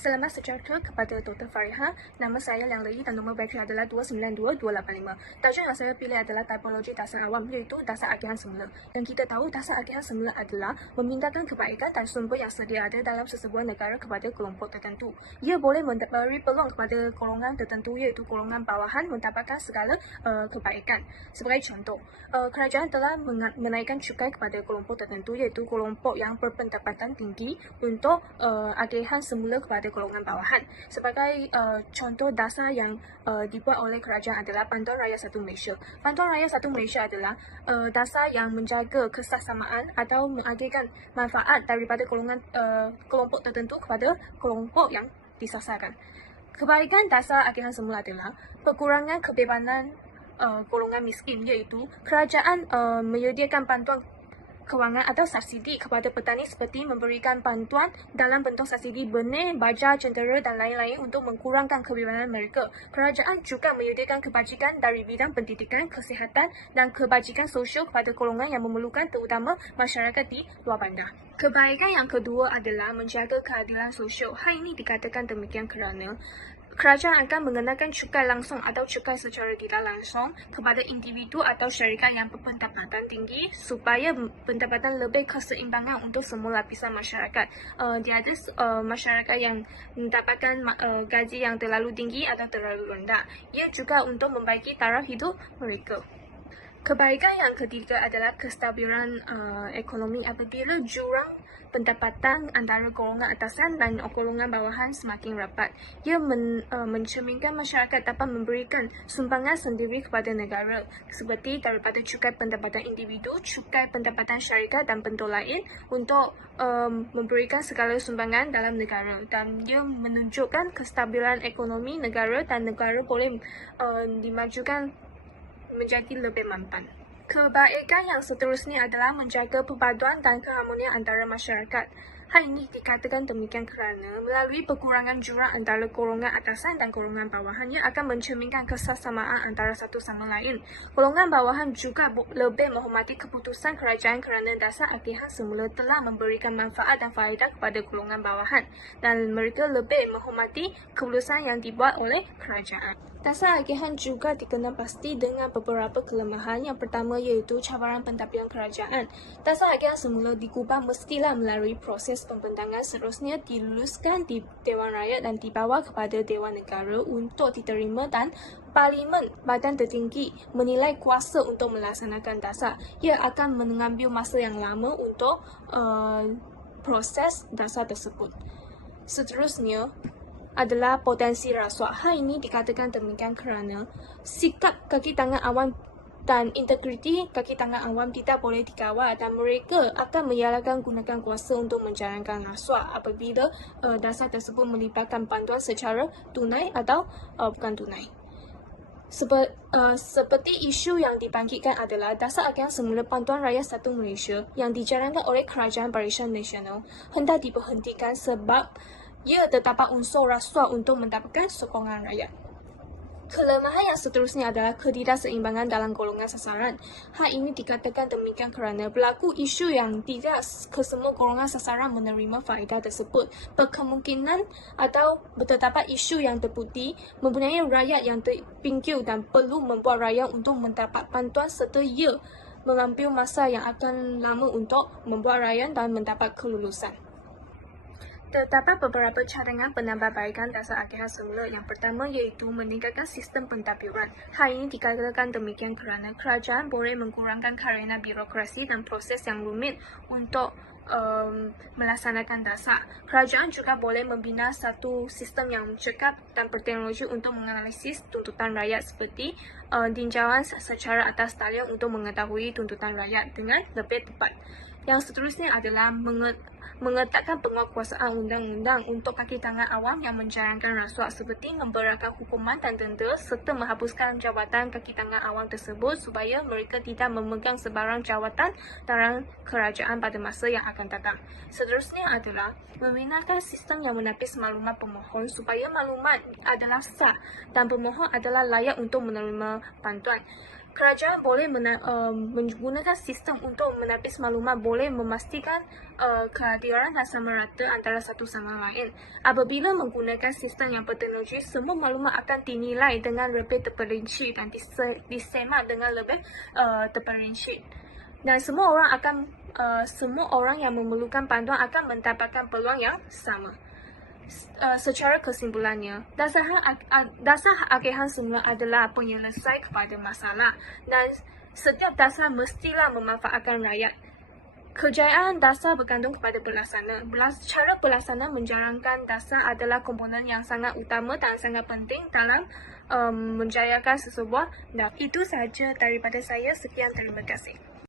Selamat sejahtera kepada Dr. Fariha. Nama saya Liang Lei dan nombor bateri adalah 292285. Tajuk yang saya pilih adalah tipologi dasar awam, iaitu dasar agihan semula. Yang kita tahu, dasar agihan semula adalah memindahkan kebaikan dan sumber yang sedia ada dalam sesebuah negara kepada kelompok tertentu. Ia boleh memberi peluang kepada golongan tertentu, iaitu golongan bawahan, mendapatkan segala kebaikan. Sebagai contoh, kerajaan telah menaikkan cukai kepada kelompok tertentu, iaitu kelompok yang berpendapatan tinggi untuk agihan semula kepada golongan bawahan. Sebagai contoh dasar yang dibuat oleh kerajaan adalah Bantuan Rakyat 1 Malaysia. Bantuan Rakyat 1 Malaysia adalah dasar yang menjaga kesaksamaan atau mengagihkan manfaat daripada kelompok tertentu kepada kelompok yang disasarkan. Kebaikan dasar agihan semula adalah pengurangan kebebanan golongan miskin, iaitu kerajaan menyediakan bantuan kewangan atau subsidi kepada petani seperti memberikan bantuan dalam bentuk subsidi benih, baja, jentera dan lain-lain untuk mengurangkan kebebanan mereka. Kerajaan juga menyediakan kebajikan dari bidang pendidikan, kesihatan dan kebajikan sosial kepada golongan yang memerlukan, terutama masyarakat di luar bandar. Kebaikan yang kedua adalah menjaga keadilan sosial. Hal ini dikatakan demikian kerana kerajaan akan mengenakan cukai langsung atau cukai secara tidak langsung kepada individu atau syarikat yang berpendapatan tinggi supaya pendapatan lebih keseimbangan untuk semua lapisan masyarakat. Tiada masyarakat yang mendapatkan gaji yang terlalu tinggi atau terlalu rendah. Ia juga untuk membaiki taraf hidup mereka. Kebaikan yang ketiga adalah kestabilan ekonomi. Apabila jurang pendapatan antara golongan atasan dan golongan bawahan semakin rapat, ia mencerminkan masyarakat dapat memberikan sumbangan sendiri kepada negara seperti daripada cukai pendapatan individu, cukai pendapatan syarikat dan bentuk lain untuk memberikan segala sumbangan dalam negara, dan ia menunjukkan kestabilan ekonomi negara dan negara boleh dimajukan menjadi lebih mampan. Kebaikan yang seterusnya adalah menjaga perpaduan dan keharmonian antara masyarakat. Hal ini dikatakan demikian kerana melalui pengurangan jurang antara golongan atasan dan golongan bawahan, ia akan mencerminkan kesaksamaan antara satu sama lain. Golongan bawahan juga lebih menghormati keputusan kerajaan kerana dasar agihan semula telah memberikan manfaat dan faedah kepada golongan bawahan, dan mereka lebih menghormati keputusan yang dibuat oleh kerajaan. Dasar agihan juga dikenal pasti dengan beberapa kelemahan. Yang pertama iaitu cabaran pentadbiran kerajaan. Dasar agihan semula digubah mestilah melalui proses pembentangan, seterusnya diluluskan di Dewan Rakyat dan dibawa kepada Dewan Negara untuk diterima, dan Parlimen, badan tertinggi, menilai kuasa untuk melaksanakan dasar. Ia akan mengambil masa yang lama untuk proses dasar tersebut. Seterusnya adalah potensi rasuah. Hal ini dikatakan demikian kerana sikap kaki tangan awam dan integriti kaki tangan awam tidak boleh dikawal, dan mereka akan menyalahkan gunakan kuasa untuk menjalankan rasuah apabila dasar tersebut melibatkan bantuan secara tunai atau bukan tunai. Seperti isu yang dibangkitkan adalah dasar agihan semula Bantuan Rakyat 1 Malaysia yang dijalankan oleh Kerajaan Barisan Nasional hendak diberhentikan sebab ia terdapat unsur rasuah untuk mendapatkan sokongan rakyat. Kelemahan yang seterusnya adalah ketidakseimbangan dalam golongan sasaran. Hal ini dikatakan demikian kerana berlaku isu yang tidak kesemua golongan sasaran menerima faedah tersebut. Berkemungkinan atau terdapat isu yang terbukti mempunyai rakyat yang terpinggir dan perlu membuat rakyat untuk mendapat bantuan, serta ia mengambil masa yang akan lama untuk membuat rakyat dan mendapat kelulusan. Terdapat beberapa cadangan penambahbaikan dasar agihan semula. Yang pertama iaitu meningkatkan sistem pentadbiran. Hal ini dikatakan demikian kerana kerajaan boleh mengurangkan kerana birokrasi dan proses yang rumit untuk melaksanakan dasar. Kerajaan juga boleh membina satu sistem yang cekap dan berteknologi untuk menganalisis tuntutan rakyat seperti tinjauan secara atas talian untuk mengetahui tuntutan rakyat dengan lebih tepat. Yang seterusnya adalah mengetatkan penguasaan undang-undang untuk kaki tangan awam yang menjalankan rasuah seperti memberatkan hukuman dan denda, serta menghapuskan jawatan kaki tangan awam tersebut supaya mereka tidak memegang sebarang jawatan dalam kerajaan pada masa yang akan datang. Seterusnya adalah membinakan sistem yang menapis maklumat pemohon supaya maklumat adalah sah dan pemohon adalah layak untuk menerima bantuan. Kerajaan boleh menggunakan sistem untuk menapis maklumat, boleh memastikan kehadiran dan sama rata antara satu sama lain. Apabila menggunakan sistem yang berteknologi, semua maklumat akan dinilai dengan lebih terperinci dan disemak dengan lebih terperinci. Dan semua orang yang memerlukan bantuan akan mendapatkan peluang yang sama. Secara kesimpulannya, dasar hak agihan semula adalah penyelesai kepada masalah dan setiap dasar mestilah memanfaatkan rakyat. Kejayaan dasar bergantung kepada pelaksana. Cara pelaksana menjalankan dasar adalah komponen yang sangat utama dan sangat penting dalam menjayakan sesebuah. Dan itu sahaja daripada saya. Sekian, terima kasih.